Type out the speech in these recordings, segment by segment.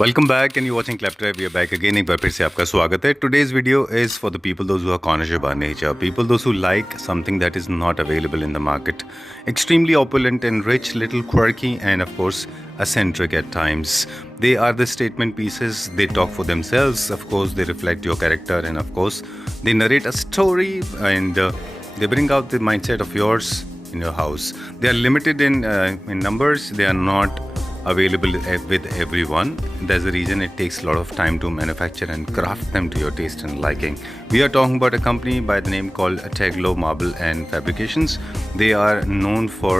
Welcome back and you watching Claptrap. We are back again. एक बार फिर से आपका स्वागत है। Today's video is for the people those who are conscious about nature, people those who like something that is not available in the market, extremely opulent and rich, little quirky, and of course eccentric at times. They are the statement pieces. They talk for themselves. Of course they reflect your character, and of course they narrate a story, and they bring out the mindset of yours in your house. They are limited in numbers. They are not available with everyone. There's a reason it takes a lot of time to manufacture and craft them to your taste and liking. We are talking about a company by the name called Teglo Marble and Fabrications. They are known for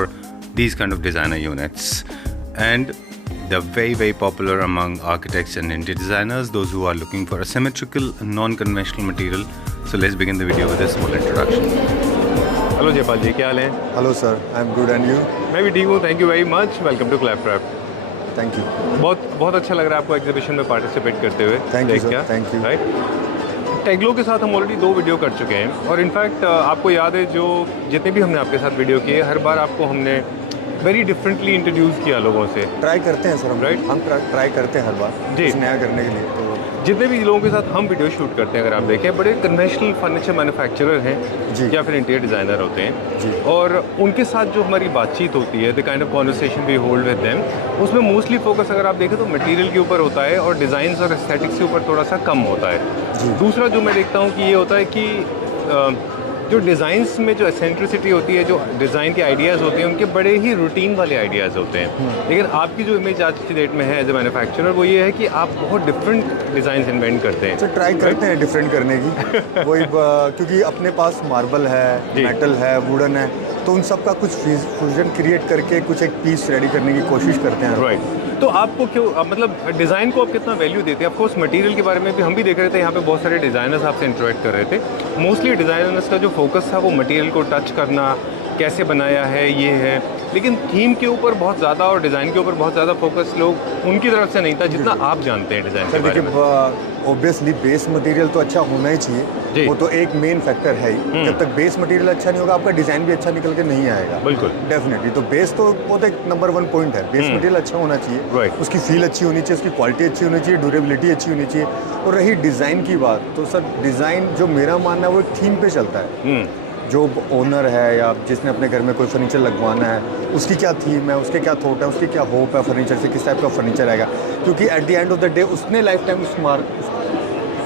these kind of designer units, and they're very popular among architects and interior designers, those who are looking for a symmetrical non-conventional material. So let's begin the video with a small introduction. Hello Jaipal ji, क्या हाल है? Hello sir, I am good and you? मैं भी ठीक हूँ, thank you very much. Welcome to Claptrap. Thank you. बहुत अच्छा लग रहा है आपको एग्जीबिशन में पार्टिसिपेट करते हुए। Thank you sir, thank you. Right, टेग्लो के साथ हम ऑलरेडी 2 वीडियो कर चुके हैं, और इनफैक्ट आपको याद है जो जितने भी हमने आपके साथ वीडियो किए, हर बार आपको हमने वेरी डिफरेंटली इंट्रोड्यूस किया लोगों से। ट्राई करते हैं सर हम, राइट, हम ट्राई करते हैं हर बार जी कुछ नया करने के लिए। तो जितने भी लोगों के साथ हम वीडियो शूट करते हैं, अगर आप देखें, बड़े कन्वेंशनल फर्नीचर मैन्युफैक्चरर हैं जी, या फिर इंटीरियर डिज़ाइनर होते हैं जी, और उनके साथ जो हमारी बातचीत होती है, the kind of conversation we hold with them, उसमें मोस्टली फोकस अगर आप देखें तो मटेरियल के ऊपर होता है और डिज़ाइंस और एस्थेटिक्स के ऊपर थोड़ा सा कम होता है। दूसरा जो मैं देखता हूँ कि ये होता है कि जो डिज़ाइंस में जो एसेंट्रिसिटी होती है, जो डिज़ाइन के आइडियाज़ होते हैं, उनके बड़े ही रूटीन वाले आइडियाज़ होते हैं। लेकिन आपकी जो इमेज आज की डेट में है एज ए मैन्युफैक्चरर, वो ये है कि आप बहुत डिफरेंट डिज़ाइन इन्वेंट करते हैं। तो ट्राई करते हैं डिफरेंट करने की वही क्योंकि अपने पास मार्बल है, मेटल है, वुडन है, तो उन सब का कुछ फ्यूजन क्रिएट करके कुछ एक पीस रेडी करने की कोशिश करते हैं। राइट, तो आपको क्यों मतलब डिज़ाइन को आप कितना वैल्यू देते हैं? ऑफकोर्स मटेरियल के बारे में भी हम भी देख रहे थे, यहाँ पे बहुत सारे डिज़ाइनर्स आपसे इंटरेक्ट कर रहे थे। मोस्टली डिज़ाइनर्स का जो फोकस था वो मटेरियल को टच करना, कैसे बनाया है, ये है, लेकिन थीम के ऊपर बहुत ज़्यादा और डिज़ाइन के ऊपर बहुत ज़्यादा फोकस लोग उनकी तरफ से नहीं था जितना आप जानते हैं डिज़ाइन के बारे में। ऑब्वियसली बेस मटेरियल तो अच्छा होना ही चाहिए, वो तो एक मेन फैक्टर है ही। जब तक बेस मटेरियल अच्छा नहीं होगा, आपका डिज़ाइन भी अच्छा निकल के नहीं आएगा। बिल्कुल, डेफिनेटली। तो बेस तो वो तो एक नंबर 1 पॉइंट है। बेस मटेरियल अच्छा होना चाहिए, उसकी फील अच्छी होनी चाहिए, उसकी क्वालिटी अच्छी होनी चाहिए, ड्यूरेबिलिटी अच्छी होनी चाहिए। और रही डिज़ाइन की बात, तो सर डिज़ाइन जो मेरा मानना है वो एक थीम पे चलता है। जो ओनर है या जिसने अपने घर में कोई फर्नीचर लगवाना है, उसकी क्या थीम है, उसके क्या थॉट है, उसकी क्या होप है फर्नीचर से, किस टाइप का फर्नीचर आएगा, क्योंकि at the end of the day उसने लाइफ टाइम उस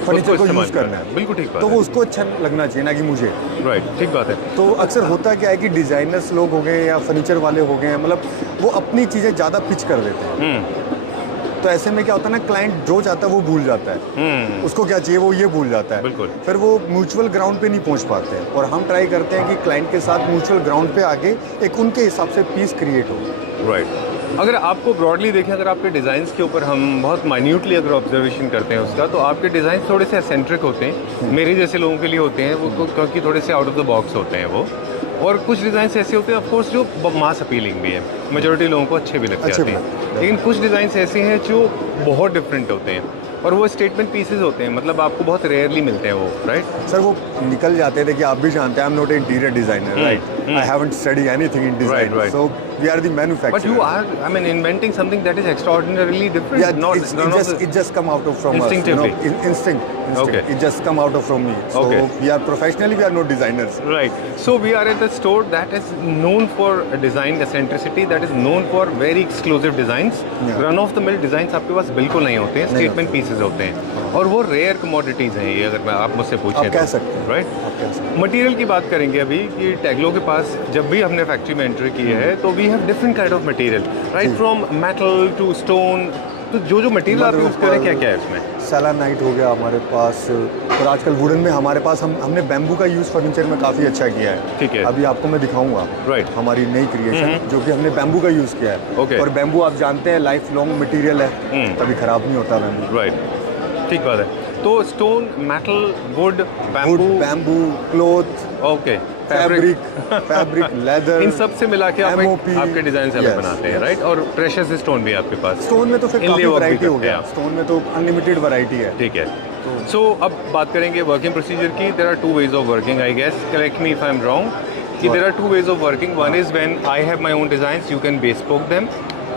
फर्नीचर को यूज़ करना है। बिल्कुल ठीक बात तो है। वो उसको अच्छा लगना चाहिए, ना कि मुझे। राइट, ठीक बात है। तो अक्सर होता क्या है कि डिज़ाइनर्स लोग हो गए या फर्नीचर वाले हो गए हैं, मतलब वो अपनी चीज़ें ज़्यादा पिच कर देते हैं। तो ऐसे में क्या होता है ना, क्लाइंट जो चाहता है वो भूल जाता है, उसको क्या चाहिए वो ये भूल जाता है। बिल्कुल। फिर वो म्यूचुअल ग्राउंड पे नहीं पहुंच पाते हैं, और हम ट्राई करते हैं कि क्लाइंट के साथ म्यूचुअल ग्राउंड पे आके एक उनके हिसाब से पीस क्रिएट हो। राइट, अगर आपको ब्रॉडली देखें, अगर आपके डिज़ाइंस के ऊपर हम बहुत माइन्यूटली अगर ऑब्जर्वेशन करते हैं उसका, तो आपके डिज़ाइन थोड़े से एसेंट्रिक होते हैं, मेरे जैसे लोगों के लिए होते हैं वो, क्योंकि थोड़े से आउट ऑफ द बॉक्स होते हैं वो। और कुछ डिज़ाइन ऐसे होते हैं ऑफकोर्स जो मास अपीलिंग भी है, मेजॉरिटी लोगों को अच्छे भी लगते हैं, लेकिन कुछ डिज़ाइन ऐसे हैं जो बहुत डिफरेंट होते हैं और वो स्टेटमेंट पीसेस होते हैं, मतलब आपको बहुत रेयरली मिलते हैं वो। राइट सर, वो निकल जाते थे कि आप भी जानते हैं, I am not interior designer, right, I haven't study anything in design, so we are the manufacturer, but you are, I mean, inventing something that is extraordinarily different. Not it just come out of from us, you know, instinct. Okay. It just come out of from me. So we are professionally, we are not designers. Right. So we are at a store that is known for design eccentricity, that is known for very exclusive designs. Run of the mill designs आपके पास बिल्कुल नहीं होते हैं, statement pieces होते हैं, और वो rare commodities हैं ये, अगर आप मुझसे पूछें आप कह सकते हैं, राइट। मटेरियल की बात करेंगे अभी कि टैग्लो के पास जब भी हमने फैक्ट्री में एंट्री की है, तो we have different kind of material, right, from metal to stone. तो जो मटेरियल आप यूज़ करें, क्या क्या है इसमें? सेलेनाइट हो गया हमारे पास, और आजकल वुडन में हमारे पास हमने बैम्बू का यूज़ फर्नीचर में काफ़ी अच्छा किया है। ठीक है, अभी आपको मैं दिखाऊंगा। राइट, हमारी नई क्रिएशन जो कि हमने बैम्बू का यूज़ किया है। ओके। और बैम्बू आप जानते हैं लाइफ लॉन्ग मटेरियल है, कभी ख़राब नहीं होता बैम्बू। राइट, ठीक बात है। तो stone, metal, wood, bamboo, cloth, okay, fabric, leather, इन सब से मिला के आप MOP, आपके डिजाइन से अलग बनाते हैं, राइट। और प्रेशर्स स्टोन भी आपके पास? स्टोन में तो फिर काफ़ी वैरायटी हो गया, स्टोन में तो अनलिमिटेड वैरायटी है। ठीक है। सो अब बात करेंगे वर्किंग प्रोसीजर की। There are 2 ways of working, I guess, correct me if I am wrong, कि there are 2 ways of working. One is when I have my own designs, you can bespoke them,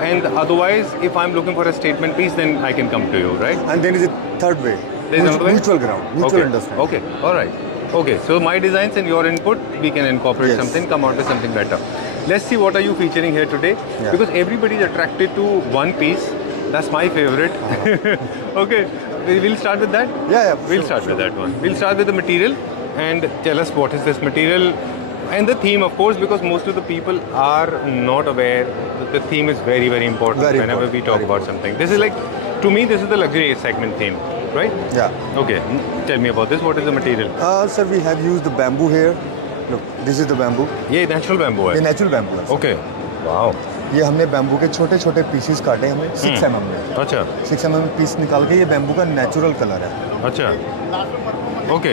And otherwise, if I'm looking for a statement piece, then I can come to you, right? And then is a third way. There's another way? Mutual ground, mutual Okay. understanding. Okay, all right. Okay, so my designs and your input, we can incorporate Yes. something, come out with something better. Let's see what are you featuring here today, Yeah. because everybody is attracted to one piece. That's my favorite. Okay, we'll start with that. Yeah, We'll sure, start with sure. that one. We'll start with the material and tell us what is this material and the theme, of course, because most of the people are not aware that the theme is very, very important Very whenever important, we talk very about something. This is like, to me, this is the luxury segment theme, right? Yeah. Okay, tell me about this. What is the material? Sir, we have used the bamboo here. Look, this is the bamboo. ये natural bamboo ये है. Natural bamboo है sir. Okay, wow, ये हमने bamboo के छोटे छोटे pieces काटे हमने 6 mm में. अच्छा 6 mm में पीस निकाल के ये बैम्बू का नेचुरल कलर है. अच्छा, ओके,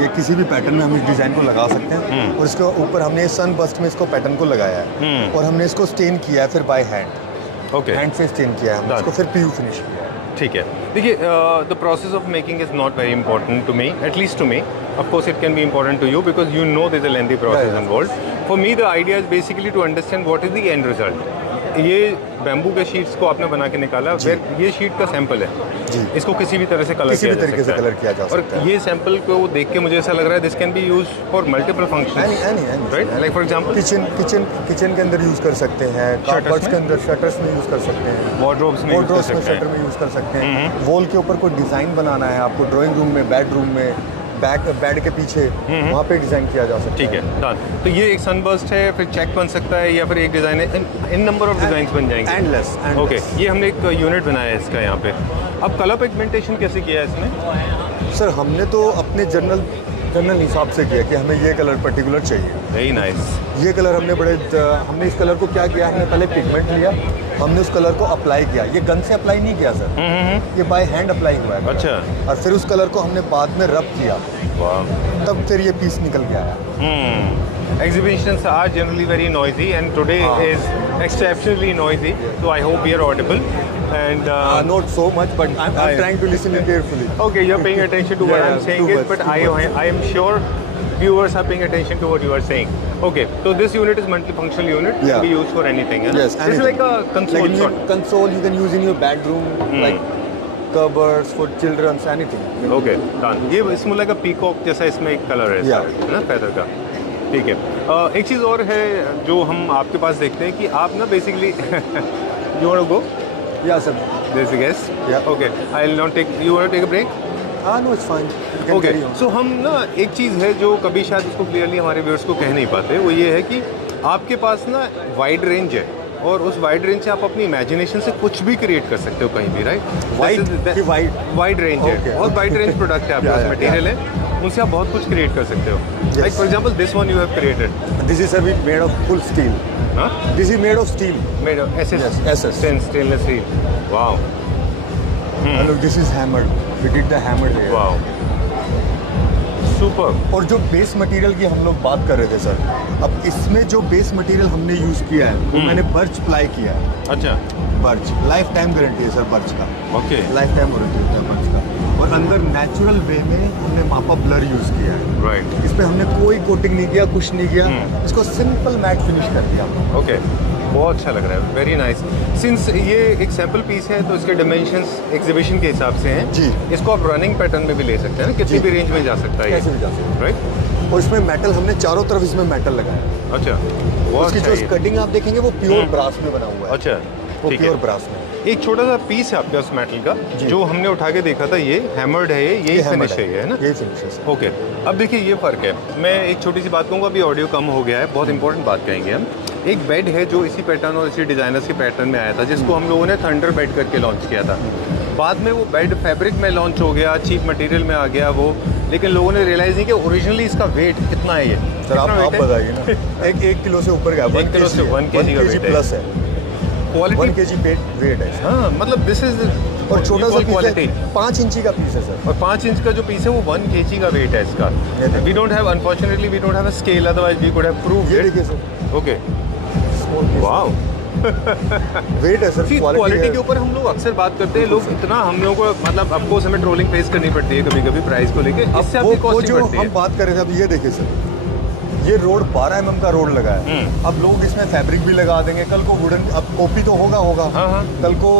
ये किसी भी पैटर्न में हम इस डिज़ाइन को लगा सकते हैं. और इसके ऊपर हमने सन बस्ट में इसको पैटर्न को लगाया है. और हमने इसको स्टेन किया है फिर बाय हैंड. ओके, हैंड से स्टेन किया है हमने Done. इसको फिर पीयू फिनिश किया है. ठीक है. देखिए, the process of making is not very important to me, at least to me. Of course, it can be important to you because you know there's a lengthy process Yeah. involved. For me, the idea is basically to understand what is the end result. ये bamboo के sheets को आपने बना के निकाला, फिर ये sheet का सैंपल है. जी. इसको किसी भी तरह से कलर किसी किया भी जा तरीके से सकता है. कलर किया जा सकता और है. ये सैंपल को देख के मुझे ऐसा लग रहा है this can be use for multiple functions, Any. Right? Like for example kitchen के अंदर यूज कर सकते हैं. Shutters कबर्ड्स में? के अंदर शटर्स में यूज कर सकते हैं. वार्डरोब्स में use कर वॉर्डरोब्स में सकते शटर हैं. में यूज कर सकते हैं. वॉल के ऊपर कोई डिजाइन बनाना है आपको, ड्राइंग रूम में, बेडरूम में, बेड के पीछे वहाँ पे डिजाइन किया जा सकता ठीक है, डन. तो ये एक सनबर्स्ट है, फिर चेक बन सकता है, या फिर एक डिज़ाइन है, इन नंबर ऑफ डिज़ाइंस बन जाएंगे. Endless. ओके, ये हमने एक यूनिट बनाया है इसका यहाँ पे. अब कलर पिगमेंटेशन कैसे किया है इसमें? सर हमने तो अपने जनरल हिसाब से किया कि हमें ये कलर पर्टिकुलर चाहिए. Very nice. ये कलर हमने इस कलर को क्या किया, हमने पहले पिगमेंट लिया, हमने उस कलर को अप्लाई किया. ये गन से अप्लाई नहीं किया सर, ये बाय हैंड अप्लाई हुआ है. अच्छा. और फिर उस कलर को हमने बाद में रब किया, वाह. तब फिर ये पीस निकल के आया. Exhibitions are generally very noisy and today is exceptionally noisy, so I hope we are audible. And Not so much, but I'm trying to listen it carefully. okay, you're paying attention to what Yeah, I'm saying, too is, much, but too I am sure viewers are paying attention to what you are saying. Okay, so this unit is multifunctional unit. Yeah. Can be used for anything. Hai? Yes, This is like a console Like sort. console you can use in your bedroom, like cupboards for children's, anything. Okay, done. ये इसमें लगा peacock जैसा इसमें एक colour है, Yeah. है ना, feather का. ठीक है. एक चीज़ और है जो हम आपके पास देखते हैं कि आप ना basically you want to go Yeah, sir. There is a guest. Yeah. Okay, I will not take, you want to take a break? No, it's fine. You can okay, carry on. So हम ना एक चीज़ है जो कभी शायद उसको clearly हमारे viewers को कह नहीं पाते, वो ये है कि आपके पास ना वाइड रेंज है, और उस वाइड रेंज से आप अपनी इमेजिनेशन से कुछ भी क्रिएट कर सकते हो कहीं भी, राइट? Wide कि wide? वाइड रेंज है, Okay, बहुत वाइड रेंज प्रोडक्ट है आपके पास, Yeah, yeah, मटेरियल है, उनसे आप बहुत कुछ क्रिएट कर सकते हो. Like for example this one you have created. This is made of full steel. हाँ, This is made of steel. Made of Yes, SS. Stainless steel. Wow, And look, this is hammered. We did the hammered here. Wow, super. और जो base material की हम लोग बात कर रहे थे सर, अब इसमें जो बेस मटेरियल हमने यूज किया है वो मैंने बर्च प्लाई किया है. अच्छा, बर्च लाइफ टाइम गारंटी है सर बर्च का. ओके, लाइफ टाइम वारंटी होता है बर्च का. और अंदर नेचुरल वे में हमने मापा ब्लर यूज किया है. राइट, इस पे हमने कोई कोटिंग नहीं किया, कुछ नहीं किया, इसको सिंपल मैट फिनिश कर दिया. ओके, बहुत अच्छा लग रहा है, वेरी नाइस. सिंस ये एक सैम्पल पीस है तो इसके डायमेंशंस एग्जीबिशन के हिसाब से हैं. जी. इसको आप रनिंग पैटर्न में भी ले सकते हैं ना, कितनी जी. भी रेंज में जा सकता है ये, कैसे भी जा सकते हैं. राइट? और इसमें मेटल हमने चारों तरफ इसमें मेटल लगाया है. अच्छा, बहुत उसकी अच्छा जो है ये. कटिंग आप देखेंगे वो प्योर ब्रास में बना हुआ है. अच्छा, वो ठीक प्योर है. ब्रास में. एक छोटा सा पीस है आपके पास मेटल का, जी. जो हमने उठा के देखा था, ये हैमर्ड है, यही फिनिश है ये, है ना? यही फिनिश है सर. ओके, अब देखिए ये फ़र्क है. मैं एक छोटी सी बात कहूँगा, अभी ऑडियो कम हो गया है, बहुत इंपॉर्टेंट बात कहेंगे हम. एक बेड है जो इसी पैटर्न और इसी डिज़ाइनर्स के पैटर्न में आया था, जिसको हम लोगों ने थंडर बेड करके लॉन्च किया था. बाद में वो बेड फैब्रिक में लॉन्च हो गया, चीप मटेरियल में आ गया वो, लेकिन लोगों ने रियलाइज़ नहीं कि ओरिजिनली इसका वेट कितना है ये. सर आप कितना weight है? बताइए ना. एक किलो से ऊपर गया. 1 किलो से 1 kg का weight है. प्लस है. 1 क्वालिटी. kg वेट है. हाँ, मतलब दिस इज और छोटा सा क्वालिटी. 5 इंची का पीस है सर. और 5 इंच का जो पीस है वो 1 kg का वेट है इसका. ये देखिए. We don't have, unfortunately we don't have a scale, otherwise we could have proved ये इट. देखिए sir. Okay, small piece. Wow. Weight है सर. क्वालिटी के ऊपर हम लोग अक्सर बात करते हैं, लोग इतना हम लोगों को, मतलब अफकोर्स हमें ट्रोलिंग फेस करनी पड़ती है कभी कभी प्राइस को लेके, इससे वो आपकी कॉस्ट जो बढ़ती है. हम बात कर रहे थे, अब ये देखिए सर, ये रोड 12 mm का रोड लगा है। अब लोग इसमें फैब्रिक भी लगा देंगे, कल को वुडन, अब कॉपी तो होगा कल को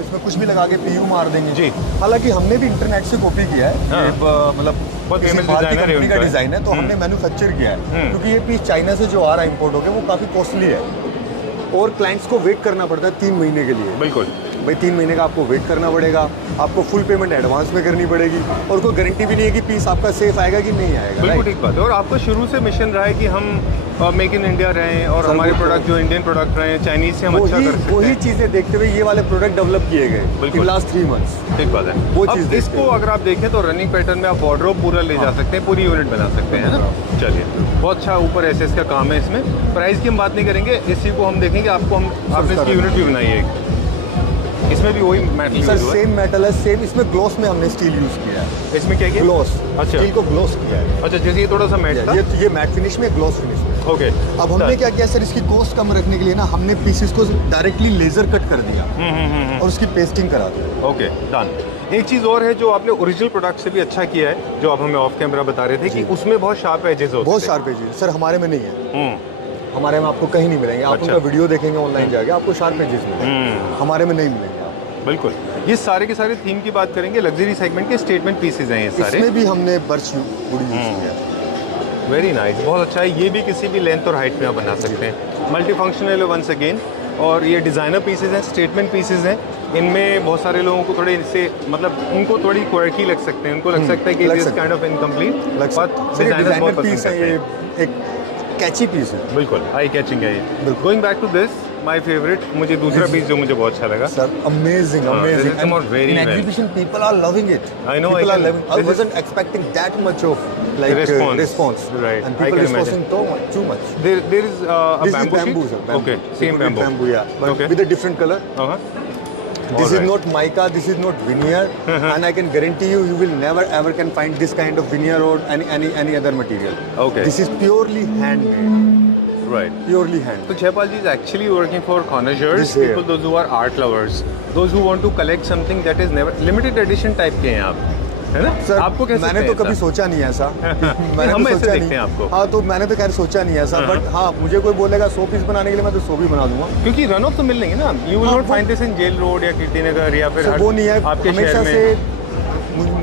इसमें कुछ भी लगा के पीयू मार देंगे जी। हालांकि हमने भी इंटरनेट से कॉपी किया है, मतलब किसी भारतीय कंपनी का डिजाइन है, तो हमने मैन्युफैक्चर किया है, क्योंकि ये पीस चाइना से जो आ रहा है इम्पोर्ट होकर वो काफ़ी कॉस्टली है और क्लाइंट्स को वेट करना पड़ता है 3 महीने के लिए। बिल्कुल भाई 3 महीने का आपको वेट करना पड़ेगा, आपको फुल पेमेंट एडवांस में करनी पड़ेगी और कोई गारंटी भी नहीं है कि पीस आपका सेफ आएगा कि नहीं आएगा। बिल्कुल ठीक बात है। और आपका शुरू से मिशन रहा है कि हम मेक इन इंडिया रहें और हमारे प्रोडक्ट जो इंडियन प्रोडक्ट रहे, चाइनीज से हम अच्छा कर सकते हैं। वही चीज़ें देखते हुए ये वाले प्रोडक्ट डेवलप किए गए इन लास्ट 3 मंथ्स। ठीक बात है। वो अब चीज़ इसको अगर आप देखें तो रनिंग पैटर्न में आप वार्डरोब पूरा ले जा सकते हैं, पूरी यूनिट बना सकते हैं, है ना। चलिए, बहुत अच्छा ऊपर एसएस का काम है इसमें। प्राइस की हम बात नहीं करेंगे, इसी को हम देखेंगे। आपने इसकी यूनिट भी बनाई है, इसमें भी वही मेटल सर सेम मेटल है, सेम इसमें ग्लॉस में हमने स्टील यूज किया है। इसमें क्या किया? ग्लॉस। अच्छा, स्टील को ग्लॉस किया है। अच्छा, जैसे ये थोड़ा सा मैट था, ये मैट फिनिश में, ग्लॉस फिनिश में। ओके। अब हमने क्या किया सर, इसकी कॉस्ट कम रखने के लिए ना हमने पीसेस को डायरेक्टली लेजर कट कर दिया और उसकी पेस्टिंग करा दी। Okay, done. एक चीज़ और है जो आपने ओरिजिनल प्रोडक्ट से भी अच्छा किया है, जो आप हमें ऑफ कैमरा बता रहे थे कि उसमें बहुत शार्प एजेस होते हैं। बहुत शार्प एजेस सर हमारे में नहीं है। हमारे में आपको कहीं नहीं मिलेंगे। आप उनका वीडियो देखेंगे ऑनलाइन जाके, आपको शार्प एजेस मिलेंगे, हमारे में नहीं मिलेंगे। बिल्कुल। ये सारे के सारे थीम की बात करेंगे, लग्जरी सेगमेंट के स्टेटमेंट पीसेज हैं ये सारे। इसमें भी हमने बर्च वुड यूज किया है। वेरी नाइस, बहुत अच्छा है। ये भी किसी भी लेंथ और हाइट में आप बना सकते हैं। मल्टी फंक्शनल है वंस अगेन। और ये डिज़ाइनर पीसेज हैं, स्टेटमेंट पीसेज हैं। इनमें बहुत सारे लोगों को थोड़े इससे मतलब उनको थोड़ी क्वर्की लग सकते हैं, उनको लग सकता है कि this kind of incomplete, but designers बहुत पसंद करते हैं। ये एक कैची पीस है, बिल्कुल आई कैचिंग है ये। Going back to this, my favourite, मुझे दूसरा पीस जो मुझे बहुत अच्छा लगा sir, amazing amazing and very in well. exhibition people are loving it. I know, people I are can- loving. I this wasn't expecting that much of like response. Right, And I people can responding too much. There is a This bamboo is bamboo sheet? sir, bamboo. Okay, same People bamboo. with yeah, but Okay. with a different color. This is not mica, this is not veneer, and I can guarantee you, you will never ever can find this kind of veneer or any other material. Okay. This is purely handmade. Right. Purely handmade. So Jaypal ji is actually working for connoisseurs, This here. people those who are art lovers, those who want to collect something that is never limited edition type के हैं आप, है ना? Sir, आपको कैसे मैंने तो कभी सोचा नहीं ऐसा। मैंने हम तो ऐसे सोचा देखते नहीं हैं आपको। हाँ, तो मैंने तो खैर सोचा नहीं ऐसा, बट हाँ मुझे कोई बोलेगा 100 पीस बनाने के लिए, मैं तो 100 भी बना दूंगा। क्योंकि रन ऑफ तो मिल लेंगे ना, you will not find this in jail road या कीर्ति नगर या फिर वो नहीं है आपके हमेशा शहर में। से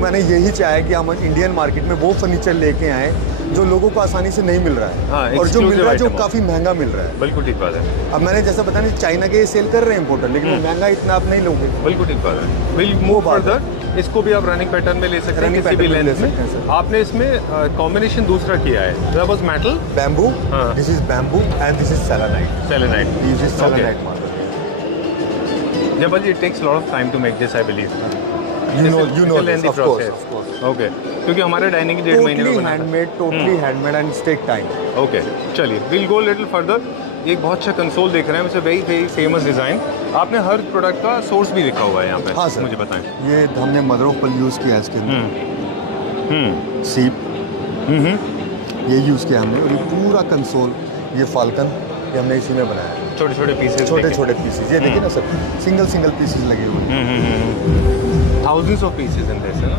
मैंने यही चाहा कि हम इंडियन मार्केट में वो फर्नीचर लेके आए जो लोगों को आसानी से नहीं मिल रहा है। हाँ, और जो मिल रहा है जो exclusive काफ़ी महंगा मिल रहा है। बिल्कुल ठीक बात है। अब मैंने जैसा बताया नहीं, चाइना के सेल कर रहे हैं इम्पोर्टर, लेकिन वो महंगा इतना आप नहीं लोगे। बिल्कुल ठीक बात है। विल मूव फर्दर, इसको भी आप रनिंग पैटर्न में ले सकते हैं, किसी भी लेंथ में। आपने इसमें कॉम्बिनेशन दूसरा किया है, that was metal, bamboo, this is bamboo and this is selenite. Selenite, this is selenite marble. Jaypal ji, it takes a lot of time to make this, I believe. You know this, of course. Okay. क्योंकि हमारे dining की 1.5 महीने में बना था। Totally handmade and take time. Okay, चलिए will go little further. एक बहुत अच्छा कंसोल देख रहे हैं, it's a very very famous design. आपने हर प्रोडक्ट का सोर्स भी लिखा हुआ है यहाँ पे। हाँ सर, मुझे बताएं। ये हमने मदर ऑफ पर्ल यूज़ किया है इसके अंदर। सीप ये यूज़ किया हमने, और ये पूरा कंसोल, ये फाल्कन, ये हमने इसी में बनाया है। छोटे छोटे पीसेस, छोटे छोटे पीसेस, ये देखिए ना सर, सिंगल पीसेस लगे हुए हैं। Thousands of pieces in this, है ना।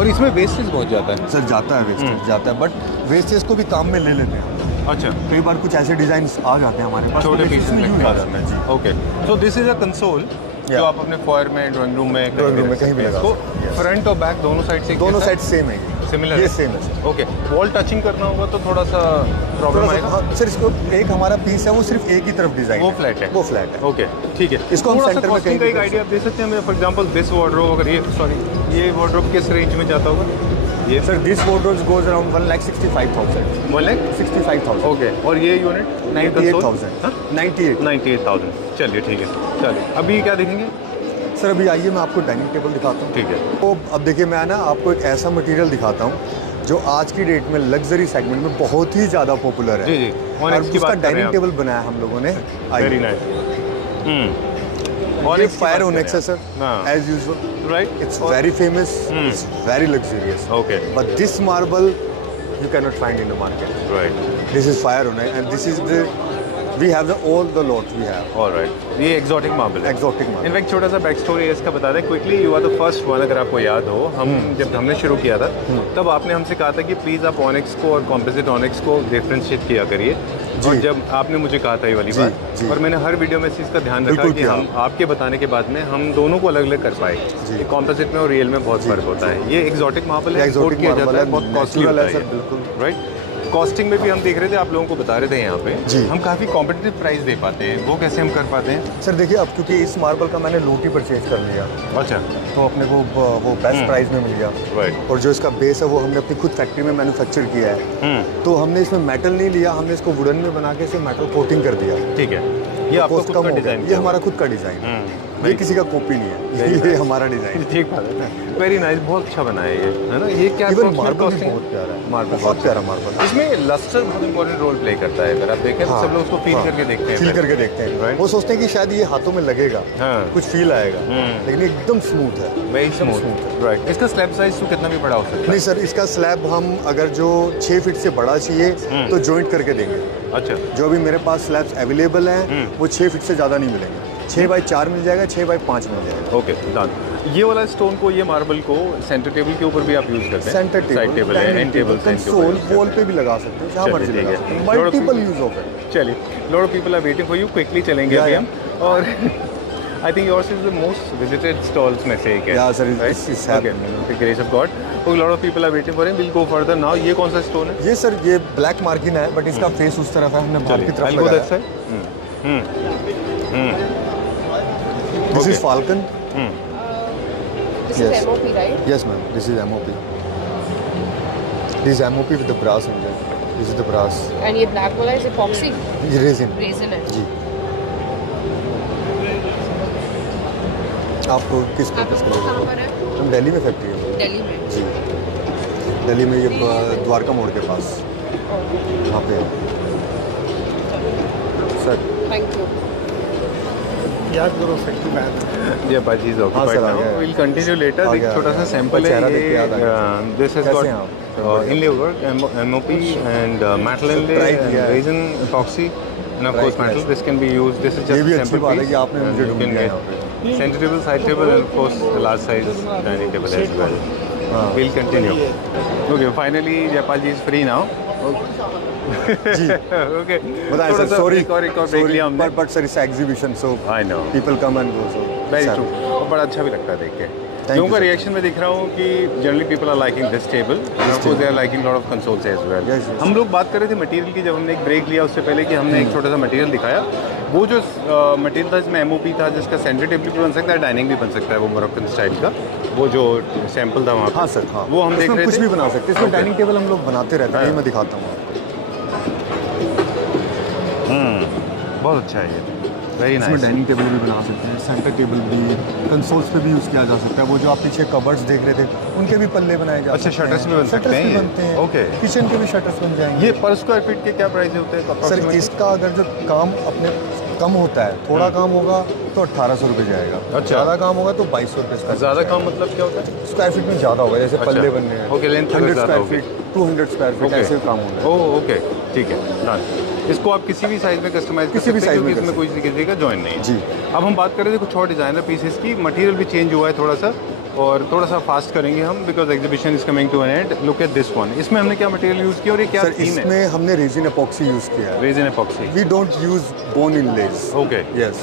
और इसमें वेस्टेज बहुत जाता है सर, जाता है वेस्टेज जाता है, बट वेस्टेज को भी काम में ले लेते हैं। अच्छा, कई बार कुछ ऐसे डिजाइन आ जाते हैं हमारे पास, छोटे तो पीसेस इसमें में यूज आ आ जाता जाता है। है। Okay, so this is a console जो आप अपने फॉयर में, ड्राइंग रूम में कहीं भी लगा इसको सकते हैं। फ्रंट और बैक दोनों साइड से, दोनों साइड सेम है, सिमिलर ये सेम है। ओके, वॉल टचिंग करना होगा तो थोड़ा सा प्रॉब्लम आएगा। हाँ सर, इसको एक हमारा पीस है वो सिर्फ एक ही तरफ डिजाइन, वो फ्लैट है, वो फ्लैट है। ओके, ठीक है। इसको हम थोड़ा सा सेंटर में कॉस्टिंग कहीं का एक आइडिया आप दे सकते हैं हमें? फॉर एग्जांपल दिस वार्डरोब, अगर ये वार्डरोब किस रेंज में जाता होगा? ये sir, this wardrobe goes around 1,65,000। 1,65,000। Okay, और ये यूनिट 98,000। 98,000। चलिए ठीक है, चलिए अभी क्या देखेंगे? सर अभी आइए मैं आपको डाइनिंग टेबल दिखाता हूँ। ठीक है। तो अब देखिए, मैं ना आपको एक ऐसा मटेरियल दिखाता हूँ जो आज की डेट में लग्जरी सेगमेंट में बहुत ही ज़्यादा पॉपुलर है। जी जी, और उसका डाइनिंग टेबल बनाया हम लोगों ने। Very nice. ये फायर ओनेक्स है sir, as usual, right? It's very famous, it's very luxurious. Okay, but this marble you cannot find in the market. right. This is fire onyx and this is the we have all the lot we have. Alright, ये exotic marble है। Exotic marble. In fact छोटा सा back story इसका बता दें quickly, you are the first one. अगर आपको याद हो, हम जब हमने शुरू किया था तब आपने हमसे कहा था कि प्लीज़ आप ऑनिक्स को और कॉम्पोजिट ऑनिक्स को डिफ्रेंशिएट किया करिए। और जब आपने मुझे कहा था ये वाली बात, और मैंने हर वीडियो में इस चीज़ का ध्यान रखा कि हम आपके बताने के बाद में हम दोनों को अलग अलग कर पाए। कॉम्पोजिट में और रियल में बहुत फर्क होता है। ये एक्सोटिक मार्बल है, एक्सपोर्ट किया जाता है, बहुत कॉस्टली होता है बिल्कुल, राइट। कॉस्टिंग में भी हम देख रहे थे, आप लोगों को बता रहे थे यहाँ पे हम काफ़ी कॉम्पिटिटिव प्राइस दे पाते हैं। वो कैसे हम कर पाते हैं? सर देखिए, अब क्योंकि इस मार्बल का मैंने लोटी परचेज कर लिया, अच्छा, तो अपने को वो बेस्ट प्राइस में मिल गया। राइट। और जो इसका बेस है वो हमने अपनी खुद फैक्ट्री में मैन्युफैक्चर किया है। तो हमने इसमें मेटल नहीं लिया, हमने इसको वुडन में बना के इसे मेटल कोटिंग कर दिया। ठीक है, ये आपका खुद का डिजाइन? ये हमारा खुद का डिजाइन, ये किसी का कॉपी नहीं है, ये हमारा डिजाइन। ठीक बात है, वेरी नाइस, बहुत अच्छा बना है ये, है ना? ये क्या मार्बल बहुत प्यारा है, मार्बल बहुत प्यारा मार्बल। इसमें लस्टर बहुत इंपॉर्टेंट रोल प्ले करता है। अगर आप देखें तो सब लोग उसको फील करके देखते हैं, फील करके देखते हैं। वो सोचते हैं कि शायद ये हाथों में लगेगा, कुछ फील आएगा, लेकिन एकदम स्मूथ है, वेरी स्मूथ, राइट। इसका स्लैब साइज तो कितना भी बड़ा हो सकता है? नहीं सर, इसका स्लैब हम अगर जो 6 फीट से बड़ा चाहिए तो जॉइंट करके देंगे। अच्छा, जो अभी मेरे पास स्लैब्स अवेलेबल हैं वो 6 फीट से ज़्यादा नहीं मिलेंगे। 6 बाई 4 मिल जाएगा, 6 बाई 5 मिल जाएगा। Okay, done. ये वाला स्टोन को, ये मार्बल को सेंटर टेबल के ऊपर भी आप यूज करते हैं? सेंटर टेबल, साइड टेबल है, एंड टेबल, कंसोल, वॉल पे भी लगा सकते हैं, जहाँ मर्जी लगा सकते हैं। Multiple use of it. चलिए, lot of people are waiting for you, quickly चलेंगे अभी हम। और I think yours is the most visited stalls में से एक है। या सर, इस grace of God, lot of people are waiting for him. Will go further now. ये कौन सा स्टोन है? ये सर, ये ब्लैक मार्किन है, बट इसका फेस उस तरफ है, हमने बाहर की तरफ लगाया। This is Falcon. This is MOP, right? Yes, ma'am. This is MOP. This is MOP with the brass in there. This is the brass. And ये black वाला is epoxy? ये resin. Resin है। जी। आपको किस पर्पस के लिए? कहाँ पर है? हम दिल्ली में फैक्ट्री है। दिल्ली में? जी। दिल्ली में ये द्वारका मोड़ के पास, वहाँ पे है। सर। Thank you. याद करो फैक्ट्री में। ये बाजी is occupied now, we will continue later. एक छोटा सा सैंपल है ये। This has got inlay work, MOP and metal inlay, resin, epoxy and of course metal. This can be used. This is just a sample piece. आपने मुझे ढूंढ लिया यहाँ पे। Center table, side table, and of course the large size dining table as well. We'll continue. Okay, finally Jaypal ji is free now. जी। Okay. बताएं sir, sorry, एक और ब्रेक लिया हमने। But sir it's exhibition, so I know. People come and go, so very true. और बड़ा अच्छा भी लगता है देख के। लोगों का रिएक्शन में दिख रहा हूँ कि generally people are liking this table, they are liking lot of consoles as well. हम लोग बात कर रहे थे मटेरियल की, जब हमने एक ब्रेक लिया उससे पहले, कि हमने एक छोटा सा मटेरियल दिखाया। वो जो मटेरियल था इसमें एमओपी था, जिसका सेंटर टेबल भी बन सकता है, डाइनिंग भी बन सकता है, वो मोरक्कन स्टाइल का। वो जो सैंपल था वहाँ। हाँ सर, हाँ, वो हम देख रहे थे। कुछ भी बना सकते हैं इसमें। डाइनिंग टेबल हम लोग बनाते रहते हैं, मैं दिखाता हूँ आपको। बहुत अच्छा है ये, वेरी नाइस। इसमें डाइनिंग टेबल भी बना सकते हैं, सेंटर टेबल भी, कंसोल्स पे भी यूज़ किया जा सकता है। वो जो आप पीछे कबर्ड्स देख रहे थे, उनके भी पल्ले बनाए जा सकते हैं। अच्छा, शटर्स भी बन सकते हैं, बनते हैं। ओके। किचन के भी शटर्स बन जाएंगे। ये पर स्क्वायर फीट के क्या प्राइस होते हैं सर, इसका अगर जो काम अपने कम होता है, थोड़ा काम होगा तो 1800 रुपये जाएगा। अच्छा। ज़्यादा काम होगा तो 2200 रुपये। ज़्यादा काम मतलब क्या होता है? स्क्वायर फीट में ज़्यादा होगा, जैसे पल्ले बनने हैं। Okay, length 100 square feet, 200 square feet, ऐसे काम होना है। ओह ओके, ठीक है, डन। इसको आप किसी भी साइज में कस्टमाइज किसी भी साइज में, इसमें कोई किसी का जॉइन नहीं है। जी। अब हम बात कर रहे थे कुछ और डिज़ाइनर पीसेस की। मटेरियल भी चेंज हुआ है थोड़ा सा, और थोड़ा सा फास्ट करेंगे हम, because exhibition is coming to an end. Look at this one. इसमें हमने क्या मटेरियल यूज़ किया और ये क्या सर, थीम है? इसमें हमने रेजिन एपॉक्सी यूज़ किया है। Resin epoxy. We don't use bone inlays. Okay, yes,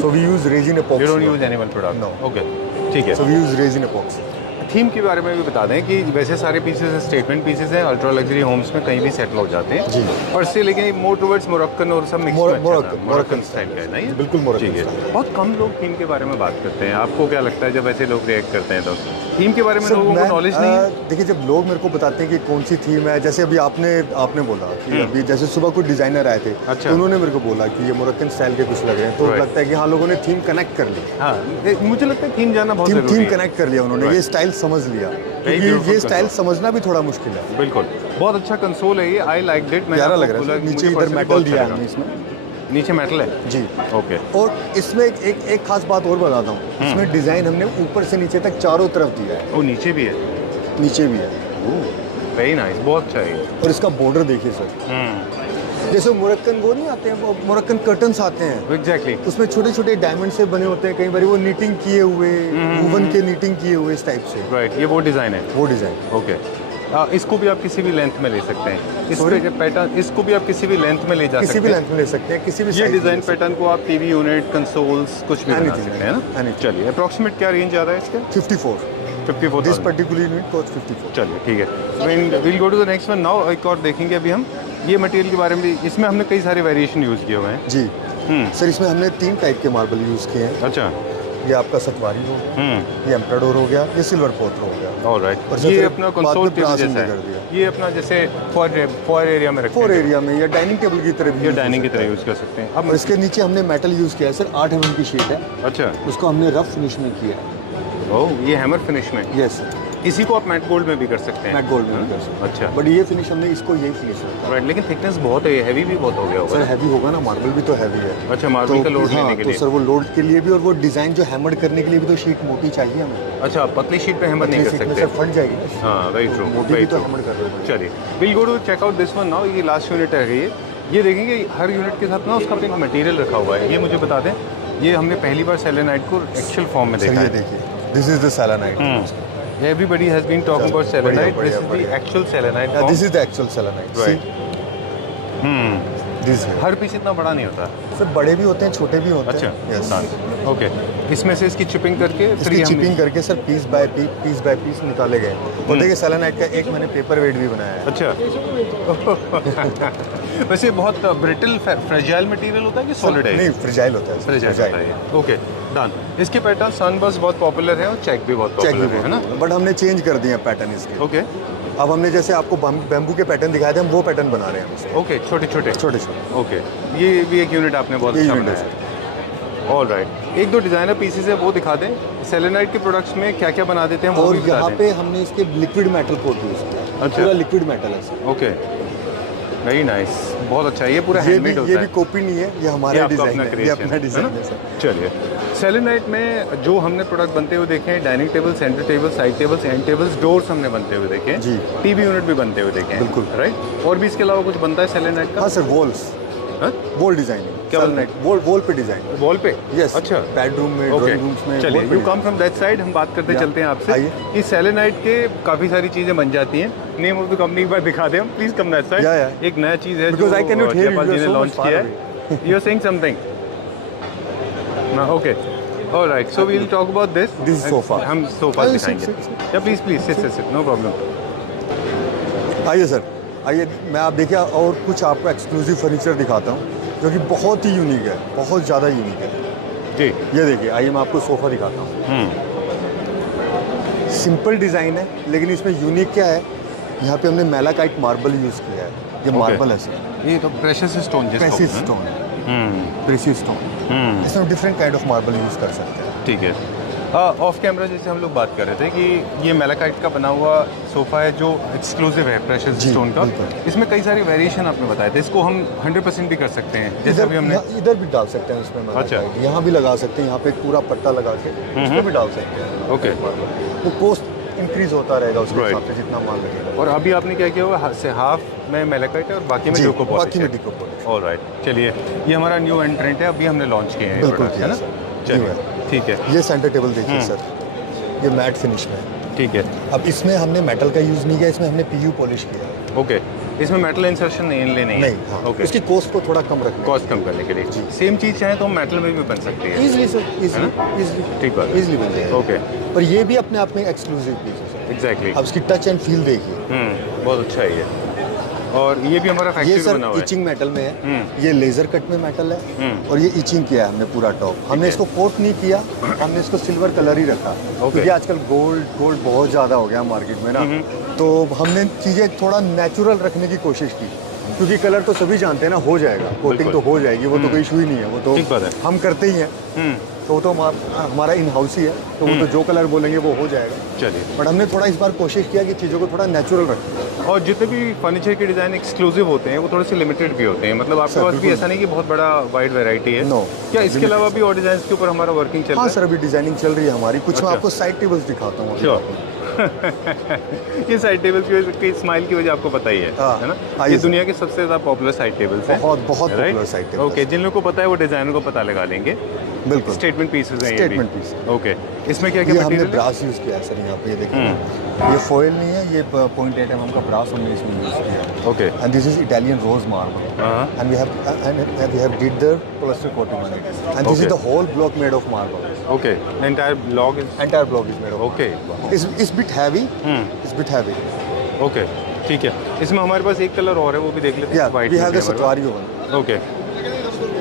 so we use resin epoxy. You don't use animal product? No. Okay, ठीक है। So we use resin epoxy. Theme के बारे में भी बता दें कि वैसे सारे पीसेस स्टेटमेंट पीसेस हैं, अल्ट्रा लग्जरी होम्स में कहीं भी सेटल हो जाते हैं। जी। और इससे लेकिन मोर टुवर्ड्स मोरक्कन और सब मिक्स मोरक्कन स्टाइल का है ना ये? बिल्कुल मोरक्कन ठीक है। स्टाइल। बहुत कम लोग थीम के बारे में बात करते हैं। आपको क्या लगता है जब ऐसे लोग रिएक्ट करते हैं तो? थीम के बारे में सर, लोगों को नॉलेज नहीं है। देखिए, जब लोग मेरे को बताते हैं कि कौन सी थीम है, जैसे अभी आपने बोला कि अभी जैसे सुबह कुछ डिजाइनर आए थे, अच्छा। तो उन्होंने मेरे को बोला कि ये मोरक्कन स्टाइल के कुछ लग रहे हैं, तो लगता है कि हाँ, लोगों ने थीम कनेक्ट कर ली। हाँ, मुझे लगता है थीम जाना बहुत जरूरी थीम है। कनेक्ट कर लिया उन्होंने, ये स्टाइल समझ लिया, क्योंकि ये स्टाइल समझना भी थोड़ा मुश्किल है। बिल्कुल, बहुत अच्छा कंसोल है ये, आई लाइक इट। प्यारा लग रहा है। नीचे इधर मेटल दिया है हमने इसमें। नीचे मेटल है जी। ओके। और इसमें एक खास बात और बताता हूँ, इसमें डिजाइन हमने ऊपर से नीचे तक चारों तरफ दिया है। वो नीचे भी है? नीचे भी है। वेरी नाइस, बहुत अच्छा है। और इसका बॉर्डर देखिए सर, जैसे मोरक्कन वो नहीं आते हैं, वो मोरक्कन कर्टन्स आते हैं, एग्जैक्टली उसमें छोटे छोटे डायमंड से बने होते हैं, कई बार वो नीटिंग किए हुए, वूवन के नीटिंग किए हुए इस टाइप से, राइट, ये वो डिज़ाइन है। वो डिज़ाइन। ओके, इसको भी आप किसी भी लेंथ में ले सकते हैं, इस पे पैटर्न, इसको भी आप किसी भी लेंथ में ले जा किसी सकते भी हैं। लेंथ में ले सकते हैं, किसी भी ये size में डिज़ाइन ले सकते पैटर्न को आप टीवी यूनिट, कंसोल्स कुछ भी बना Anything, सकते हैं ना। anything. चलिए, अप्रॉक्सीमेट क्या रेंज आ रहा है इसका? हैं। 54 दिस 54,000। Particular unit cost 54। चलिए ठीक है, will go to the next one now. एक और देखेंगे अभी हम ये मटेरियल के बारे में भी, इसमें हमने कई सारे वेरिएशन यूज़ किए हुए हैं। जी सर, इसमें हमने 3 टाइप के मार्बल यूज़ किए हैं। अच्छा, ये आपका सतवारी हो गया, ये एम्पराडोर हो गया, ये सिल्वर पोर्ट्रो हो गया। ऑलराइट, और ये फिर अपना बाद में कंसोल टेबल brass जैसा में कर है, दिया। ये अपना जैसे फॉर एरिया में रखते 4 हैं, एरिया में या डाइनिंग टेबल की तरह भी ये use हो डाइनिंग की सकता तरह है। यूज़ कर सकते हैं। अब और इसके नीचे हमने मेटल यूज़ किया है सर, 8 mm की शीट है, अच्छा, उसको हमने रफ फिनिश में किया है। ओह, ये हैमर फिनिश में, यस, इसी को आप मैट गोल्ड में भी कर सकते हैं। मैट गोल्ड में भी कर सकते हैं। अच्छा, बट ये फिनिश हमने इसको यही फिनिश रखा। राइट, लेकिन थिकनेस बहुत है, हैवी भी बहुत हो गया सर होगा। हैवी होगा ना, मार्बल भी तो हैवी है। अच्छा, मार्बल का लोड हाँ, लेने के तो लिए। सर वो लोड के लिए भी, और वो डिज़ाइन जो हैमर्ड करने के लिए भी तो शीट मोटी चाहिए हमें। अच्छा, पतली शीट पे हैमर नहीं कर शीट में सकते। सर फट जाएगी ना। हाँ, वेरी ट्रू, मोटी भी वेरी तो ट्रू। हैमर्ड कर रहे हो। चलिए, will go to check out this one now. ये लास्ट यूनिट है ये देखेंगे हर यूनिट के साथ ना उसका एक मटेरियल रखा हुआ है। ये मुझे बता दें, ये हमने पहली बार सेलेनाइट को एक्चुअल फॉर्म में सर देखा ये है। देखिए, this is the selenite. Everybody has been talking about बढ़िया, selenite. बढ़िया, This is the बढ़िया। actual selenite form. This is the actual selenite. Right. This है। हर पीस इतना बड़ा नहीं होता। सर बड़े भी होते हैं, छोटे भी होते अच्छा, हैं। यस, ओके, इसमें से इसकी चिपिंग करके फिर इसकी ये हम चिपिंग करके सर पीस बाय पीस निकाले गए। और देखिए सेलेनाइट का एक मैंने पेपर वेट भी बनाया है। अच्छा वैसे बहुत ब्रिटल फ्रेजाइल मटेरियल होता है कि सॉलिड है? नहीं, फ्रेजाइल होता है सर, फ्रेजाइल होता है ये। Okay, done. इसके पैटर्न सनबर्स्ट बहुत पॉपुलर है और चेक भी बहुत चेक भी पॉपुलर है ना। बहुत, बट हमने चेंज कर दिया पैटर्न इसके। ओके अब हमने जैसे आपको बैम्बू के पैटर्न दिखाए थे, हम वो पैटर्न बना रहे हैं इसमें। ओके, छोटे छोटे छोटे छोटे ओके, ये भी एक यूनिट आपने बहुत ये अच्छा यूनिट है बनाया। ऑल राइट, एक दो डिज़ाइनर पीसेस है वो दिखा दें। सेलेनाइट के प्रोडक्ट्स में क्या क्या बना देते हैं वो और भी बता यहाँ दें। पे हमने इसके लिक्विड मेटल कोट यूज़ किया। अच्छा। पूरा लिक्विड मेटल है सर। ओके, वेरी नाइस, बहुत अच्छा। ये पूरा ये भी हैंडमेड होता ये है। भी कॉपी नहीं है, ये ये हमारा आपका डिज़ाइन अपना है, ये क्रिएशन अपना डिज़ाइन है सर। चलिए, सेलेनाइट में जो हमने प्रोडक्ट बनते हुए देखे हैं, dining table, centre table, side tables, and tables, doors हमने बनते हुए देखे हैं। जी। टीवी यूनिट भी बनते हुए देखे हैं। बिल्कुल। राइट, और भी इसके अलावा कुछ बनता है सेलेनाइट का? हाँ सर, वॉल्स, हाँ? Wall designing. क्या बनता है? वॉल पे डिज़ाइन। वॉल पे? यस, अच्छा, बेडरूम में, ओके, ड्राइंग रूम्स में। चलिए, wall पे you come from that side, हम बात करते या, चलते हैं आपसे आइए। कि सेलेनाइट के काफ़ी सारी चीज़ें बन जाती हैं। नेम ऑफ द कंपनी एक बार दिखा दें हम, प्लीज कम दैट साइड। या। एक नया चीज़ है Because I cannot hear you, Jaipal you ji are ने so लॉन्च much far किया है। You are saying something? Okay, alright, so we will talk about this. This is sofa. हम सोफा आइए, दिखाएंगे। sit, या please please sit, no problem. आइए sir, आइए, मैं आप देखिए और कुछ आपको एक्सक्लूसिव फर्नीचर दिखाता हूँ जो कि बहुत ही यूनिक है, बहुत ज़्यादा यूनिक है। जी, ये देखिए, आइए मैं आपको सोफ़ा दिखाता हूँ। सिंपल डिज़ाइन है, लेकिन इसमें यूनिक क्या है, यहाँ पे हमने मेलाकाइट मार्बल यूज़ किया है। ये Okay. मार्बल है सर, ये तो प्रेशियस स्टोन जिसको प्रेसियस बोलते स्टोन, हैं। Precious stone. इसमें different kind of marble use कर सकते हैं। ठीक है। ऑफ कैमरा जैसे हम लोग बात कर रहे थे कि ये मेलाकाइट का बना हुआ सोफ़ा है जो एक्सक्लूसिव है प्रेशियस जी, स्टोन का। बिल्कुल। इसमें कई सारे वेरिएशन आपने बताए थे, इसको हम 100% भी कर सकते हैं, जैसे अभी हमने। इधर भी डाल सकते हैं उसमें अच्छा। मेलाकाइट, यहाँ भी लगा सकते हैं, यहाँ पे एक पूरा पट्टा लगा के उसमें भी डाल सकते हैं। ओके। वो कॉस्ट इंक्रीज होता रहेगा उसके Right. हिसाब से जितना माल लगेगा। और अभी आपने क्या किया हुआ से हाफ में मेलाकाइट है और बाकी में जी, डोको पॉलिश बाकी है। में डिको पॉलिश। ऑलराइट, चलिए, ये हमारा न्यू एंट्रेंट है, अभी हमने लॉन्च किए हैं ये बिल्कुल product, किया है ना? सर। चलिए, न्यू ठीक है, ये सेंटर टेबल देखिए सर, ये मैट फिनिश में है। ठीक है, अब इसमें हमने मेटल का यूज़ नहीं किया, इसमें हमने पीयू पॉलिश किया है। ओके। इसमें मेटल इंसर्शन नहीं है? नहीं, हाँ, ओके, उसकी कॉस्ट को थोड़ा कम रखना। कॉस्ट कम करने के लिए। सेम चीज़ चाहे तो हम मेटल में भी बन सकती है। इजीली सर, है इजीली ठीक बात है। इजीली बन जाएगा। ओके, और ये भी अपने आप में एक्सक्लूसिव पीस है सर। एग्जैक्टली। अब इसकी टच एंड फील देखिए। बहुत अच्छा है ये। और ये भी हमारा ये फैक्ट्री सर बना हुआ है। इचिंग मेटल में है, ये लेजर कट में मेटल है, और ये इचिंग किया है हमने पूरा टॉप। हमने इसको कोट नहीं किया, हमने इसको सिल्वर कलर ही रखा, क्योंकि आजकल गोल्ड बहुत ज़्यादा हो गया मार्केट में ना, तो हमने चीज़ें थोड़ा नेचुरल रखने की कोशिश की, क्योंकि कलर तो सभी जानते हैं ना, हो जाएगा, कोटिंग तो हो जाएगी, वो तो कोई इशू ही नहीं है, वो ठीक बात तो है। हम करते ही हैं, तो वो तो हमारा इन हाउस ही है, तो वो तो जो कलर बोलेंगे वो हो जाएगा। चलिए, बट हमने थोड़ा इस बार कोशिश किया कि चीज़ों को थोड़ा नेचुरल रखें। और जितने भी फर्नीचर के डिज़ाइन एक्सक्लूसिव होते हैं वो थोड़े से लिमिटेड भी होते हैं, मतलब आपके सर, पास भी बिल्कुल। ऐसा नहीं कि बहुत बड़ा वाइड वैरायटी है। No, क्या इसके अलावा भी और डिज़ाइन के ऊपर हमारा वर्किंग चल रहा हाँ है? सर, अभी डिजाइनिंग चल रही है हमारी, कुछ अच्छा। मैं आपको साइड टेबल्स दिखाता हूँ। Sure. ये साइड टेबल्स की स्माइल की वजह आपको पता ही है हाँ, है ना? आइए ये सर। दुनिया के सबसे ज़्यादा पॉपुलर साइड टेबल्स हैं। बहुत पॉपुलर साइड टेबल। ओके, जिन लोगों को पता है वो डिज़ाइनर को पता लगा लेंगे। बिल्कुल स्टेटमेंट पीसेस हैं ये भी। Statement piece. ओके, इसमें क्या ये क्या हमने मटेरियल है? ब्रास यूज़ किया है सर, यहाँ पे ये देखिए ना, ये फॉयल नहीं है, ये 0.8 mm का ब्रास हमने इसमें यूज़ किया है। Okay, and this is Italian rose marble हाँ, and we have did the plaster coating on it and this is Okay. The whole block made of marble. Okay, entire block is entire block is made of. Okay, it's bit heavy, it's bit heavy. Okay, ठीक है। इसमें हमारे पास एक colour और है, वो भी देख लेते या हैं। वाइट वी हैव द सतवारी वन। ओके,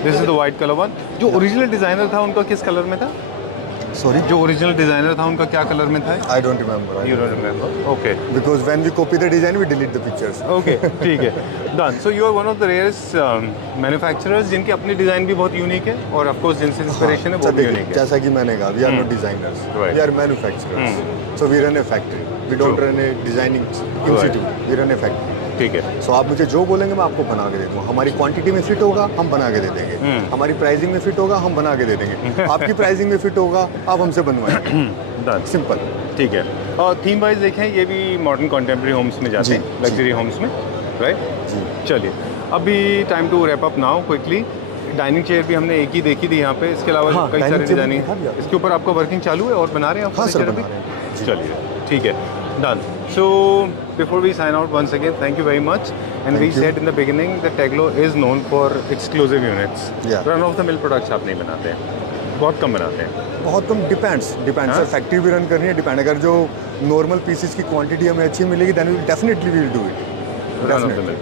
this is the white colour one. जो ओरिजिनल डिज़ाइनर था उनका किस कलर में था? सॉरी, जो ओरिजिनल डिज़ाइनर था उनका क्या कलर में था? I don't remember you don't remember? Okay, because when we copy the design we delete the pictures. Okay, ठीक है, done. So you are one of the rarest manufacturers जिनकी अपनी डिज़ाइन भी बहुत यूनिक है और ऑफ कोर्स जिनसे inspiration है वो भी यूनिक है। जैसा कि मैंने कहा, we are not designers, Right. We are manufacturers. So we run a factory, we don't True. Run a designing institute, we run a factory. ठीक है, सो आप मुझे जो बोलेंगे मैं आपको बना के दे दूँगा। हमारी क्वांटिटी में फिट होगा हम बना के दे देंगे, हमारी प्राइसिंग में फिट होगा हम बना के दे देंगे, आपकी प्राइसिंग में फिट होगा आप हमसे बनवाएंगे। Done, simple. ठीक है। और थीम वाइज देखें, ये भी मॉडर्न कंटेम्प्रेरी होम्स में जाते जी, हैं, लग्जरी होम्स में, राइट? जी। चलिए, अभी time to wrap up now quickly. Dining chair भी हमने एक ही देखी थी यहाँ पे, इसके अलावा हाँ, कई सारे dining chair डिजाइनिंग। दिखा दिया आपको। इसके ऊपर आपका वर्किंग चालू है और बना रहे हैं आप हाँ सर, furniture बना अभी? रहे हैं। जी। चलिए, ठीक है, done. So before we sign out once again, thank you very much. And we Thank you. Said in the beginning that Teglo is known for exclusive units. Yeah. Run of the mill products आप नहीं बनाते हैं, बहुत कम बनाते हैं। बहुत कम, डिपेंड्स हाँ? सर, फैक्ट्री भी रन करनी है, डिपेंड। अगर जो नॉर्मल पीसेस की क्वांटिटी हमें अच्छी मिलेगी then we definitely will do it. Run of the mill.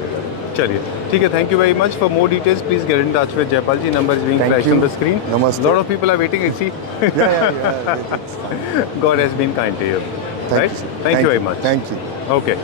चलिए, ठीक है, thank you very much. For more details please get in touch with Jaipal ji, number is being Thank flashed you. On the screen. Namaste. Lot of people are waiting, it's see. Yeah. God has been kind to you. Right? Thank you. Thank you very much. Thank you. Okay.